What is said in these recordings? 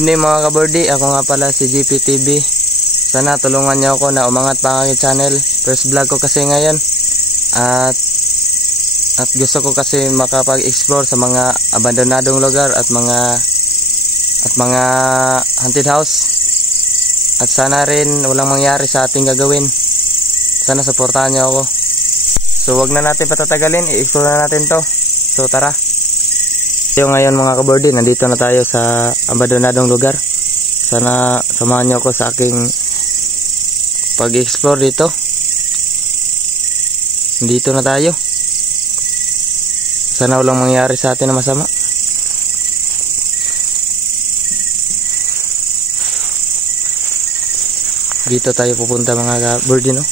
Good evening mga kabordi, ako nga pala si GPTV. Sana tulungan niyo ako na umangat pa ang aking channel. First vlog ko kasi ngayon. At gusto ko kasi makapag-explore sa mga abandonadong lugar at mga haunted house. At sana rin walang mangyari sa ating gagawin. Sana suportahan niyo ako. So wag na natin patatagalin, i-explore na natin to. So tara. Ngayon mga kabordi, nandito na tayo sa abandonadong lugar. Sana samahan niyo ako sa aking pag-explore dito. Dito na tayo. Sana walang mangyari sa atin na masama. Dito tayo pupunta mga kabordi, no?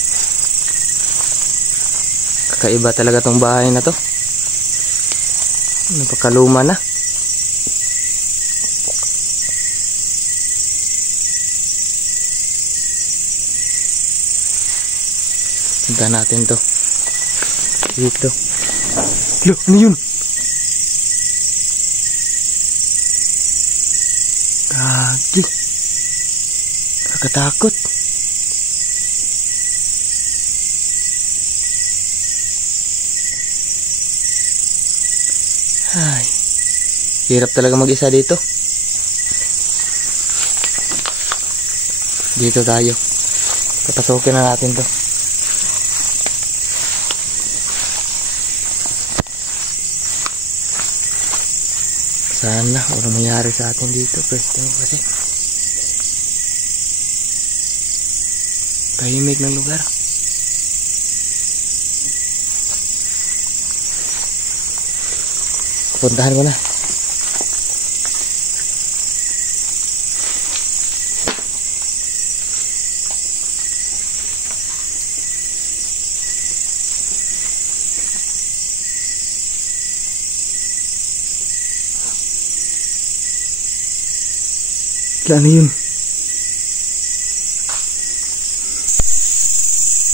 Kakaiba talaga tong bahay na to. Napakaluma na. Punta natin to. Dito. Look, ano yun? Gagi. Nakakatakot. Ay, hirap talaga mag-isa dito. Dito tayo. Papasukin na natin to. Sana walang mangyari sa atin dito. First time kasi tahimik ng lugar. Puntahan ko na. Ano yun?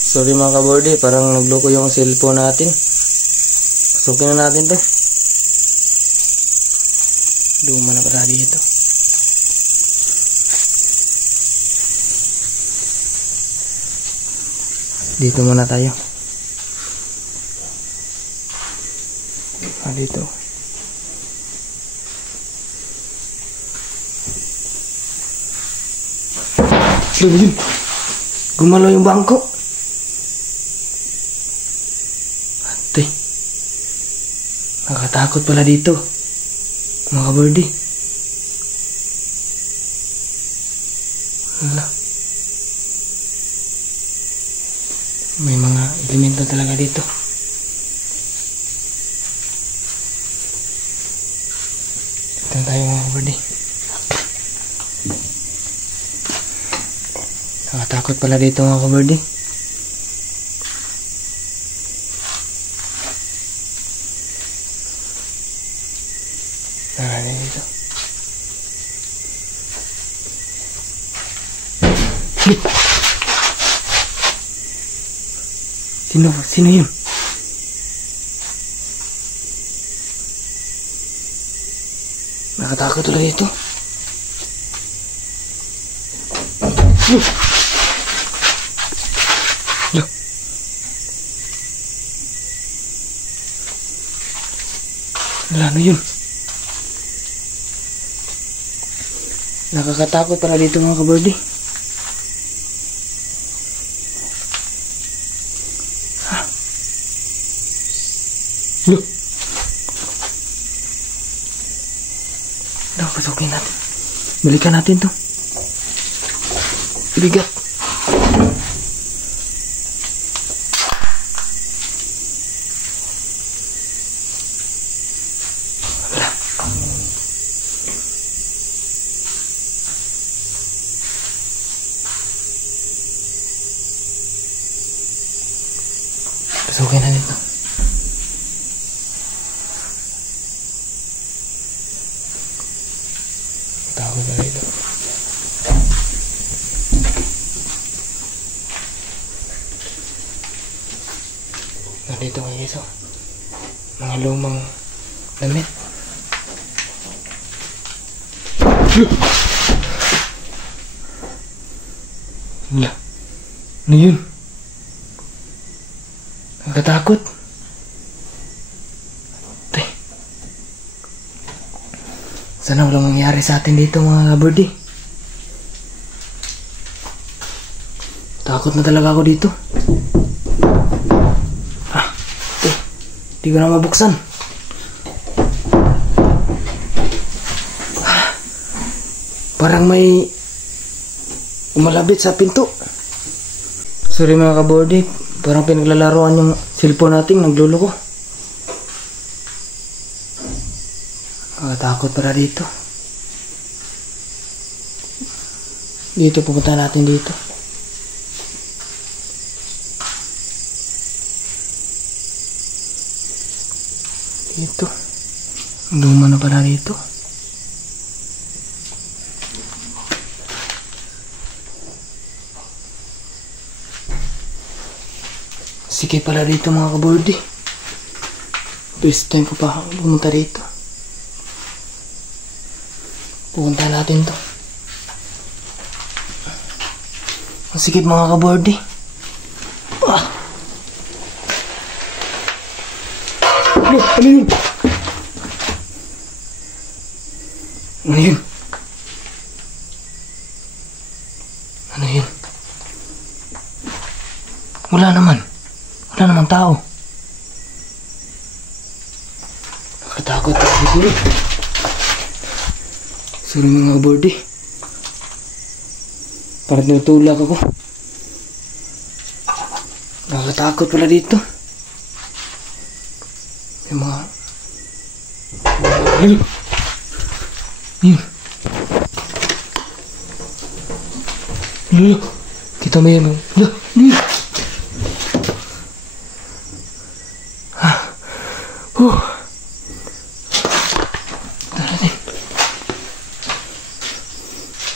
Sorry mga kabordi, parang nagloko yung cellphone natin. Pasukin na natin to. Luma na para dito. Dito muna tayo. Dito. Yun. Gumalaw yung bangko. Ate. Nakatakot pala dito. Mga kabordi. Wala. May mga elemento talaga dito. Dito tayo mga kabordi. Nakatakot pala dito mga kabordi. Dito. Sino yun? Nakatakot pala dito. Ano yun? Nakakatakot pala dito mga kabordi. Ha? Look! Pasukin natin. Balikan natin to. Bigat. Pasukin na dito. Takot na dito. Nandito may iso. Mga lumang damit. Wala. Ano yun? Nakatakot. Tay. Sana walang mangyari sa atin dito mga kabirdie. Takot na talaga ako dito. Di ko na mabuksan. Parang may umalabit sa pinto. Sorry mga kabirdie, parang pinaglalaroan yung cellphone natin, nagluloko. Nakakatakot para dito. Dito, pupunta natin dito. Dito. Luma na pala dito. Sige pala dito mga kabirdie. First time ko pa pumunta dito. Pupunta natin to. Ang sikip mga kabirdie. Ano yun? Ano yun? Ano yun? Wala naman. Wala naman tao. Nakatakot ako siguro. Sorry mga kabirdie. Parang tinutulak ako. Nakakatakot pala dito. Yung mga... Ayun! Ayun! Lalo! Kita mo yan. Lalo! Ayun!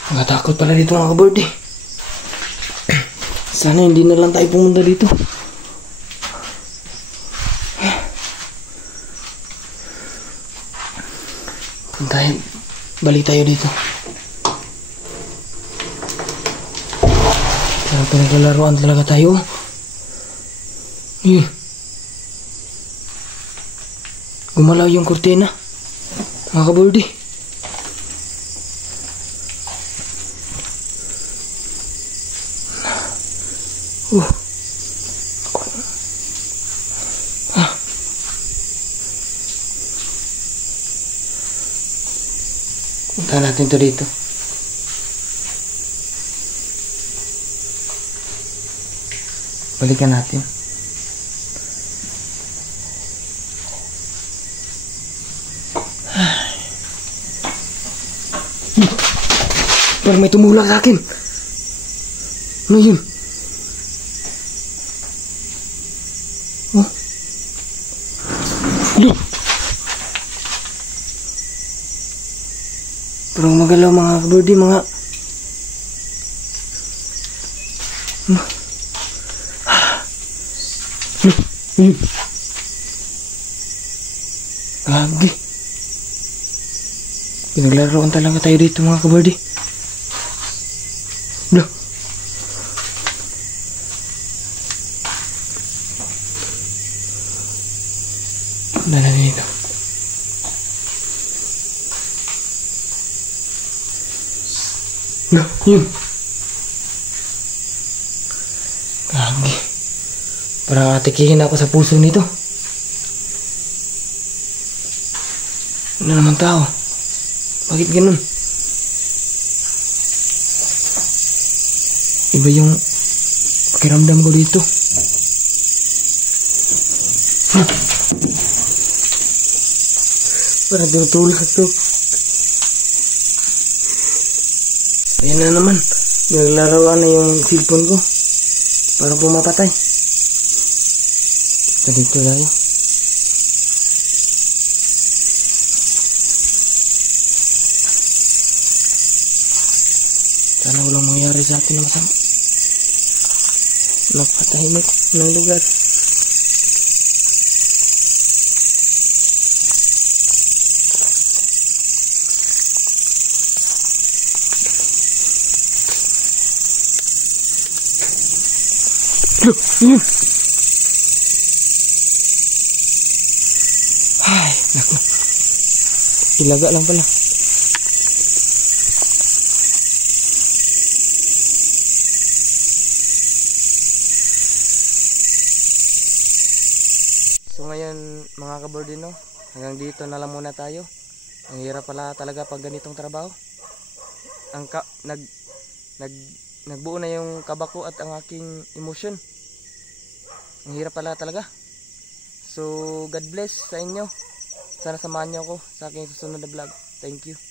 Nakatakot pala dito mga kabirdie. Sana hindi na lang tayo pumunta dito. Balik tayo dito. Pero pinaglalaroan talaga tayo. Gumalaw yung kurtina. Mga kabirdie. Punta natin to dito. Balikan natin. Parang may tumulak sa akin. Ano yun? Oh. Parang magalaw mga kabirdie, mga... Grabe. Pinaglaruan talaga tayo dito mga kabirdie. Punta na dito. Yun. Grabe. Parang atikihin ako sa puso nito. Ano naman tao? Bakit ganun? Iba yung pakiramdam ko dito. Parang tinutulak to. Ayan na naman. Naglarawan na yung cellphone ko. Parang pumapatay. Dito tayo. Sana walang mangyari sa atin na masama. Napatahimik ng lugar. Yun. Ay, naku. Ilaga lang pala. So ngayon mga kabordino, hanggang dito na lang muna tayo. Ang hirap pala talaga pag ganitong trabaho. Nagbuo na yung kaba ko at ang aking emotion. Ang hirap pala talaga. So God bless sa inyo. Sana samahan niyo ako sa aking susunod na vlog. Thank you.